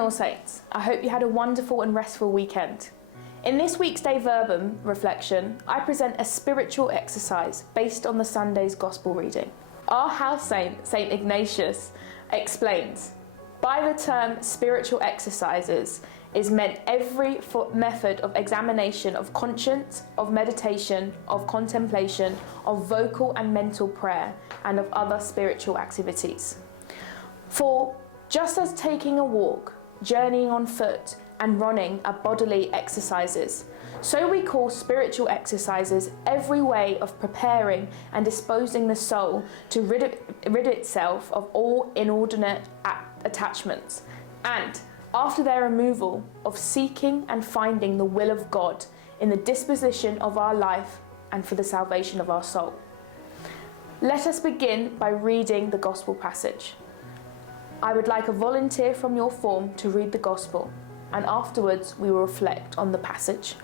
All Saints. I hope you had a wonderful and restful weekend. In this week's Day Verbum reflection, I present a spiritual exercise based on the Sunday's Gospel reading. Our house saint, St. Ignatius, explains, by the term spiritual exercises is meant every method of examination of conscience, of meditation, of contemplation, of vocal and mental prayer, and of other spiritual activities. For just as taking a walk, journeying on foot, and running are bodily exercises, so we call spiritual exercises every way of preparing and disposing the soul to rid itself of all inordinate attachments, and, after their removal, of seeking and finding the will of God in the disposition of our life and for the salvation of our soul. Let us begin by reading the Gospel passage. I would like a volunteer from your form to read the Gospel, and afterwards we will reflect on the passage.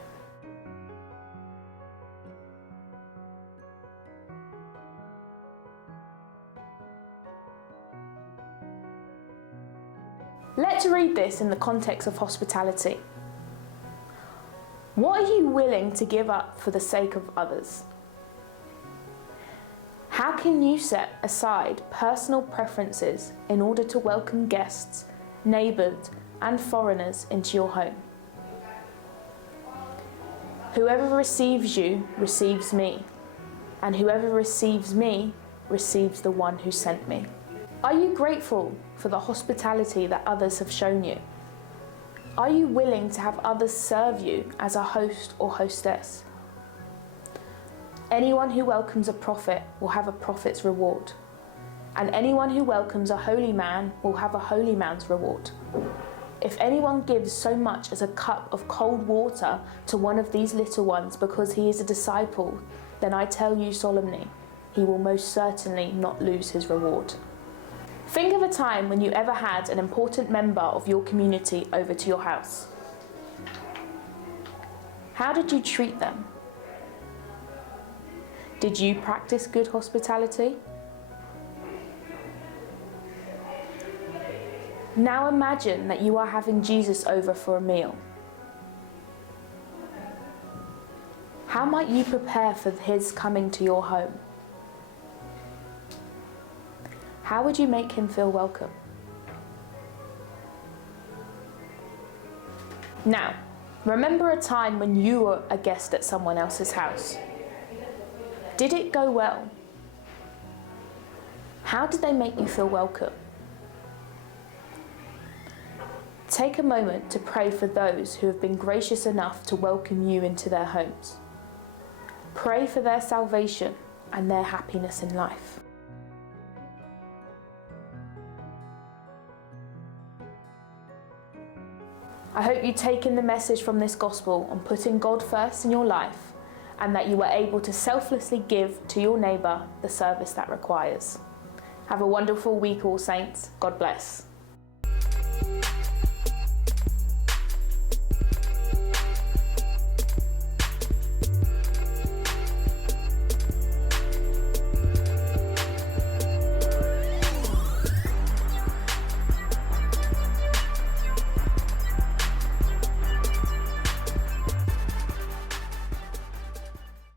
Let's read this in the context of hospitality. What are you willing to give up for the sake of others? How can you set aside personal preferences in order to welcome guests, neighbours, and foreigners into your home? Whoever receives you receives me, and whoever receives me receives the one who sent me. Are you grateful for the hospitality that others have shown you? Are you willing to have others serve you as a host or hostess? Anyone who welcomes a prophet will have a prophet's reward, and anyone who welcomes a holy man will have a holy man's reward. If anyone gives so much as a cup of cold water to one of these little ones because he is a disciple, then I tell you solemnly, he will most certainly not lose his reward. Think of a time when you ever had an important member of your community over to your house. How did you treat them? Did you practice good hospitality? Now imagine that you are having Jesus over for a meal. How might you prepare for his coming to your home? How would you make him feel welcome? Now, remember a time when you were a guest at someone else's house. Did it go well? How did they make you feel welcome? Take a moment to pray for those who have been gracious enough to welcome you into their homes. Pray for their salvation and their happiness in life. I hope you take in the message from this gospel on putting God first in your life, and that you are able to selflessly give to your neighbour the service that requires. Have a wonderful week, All Saints. God bless.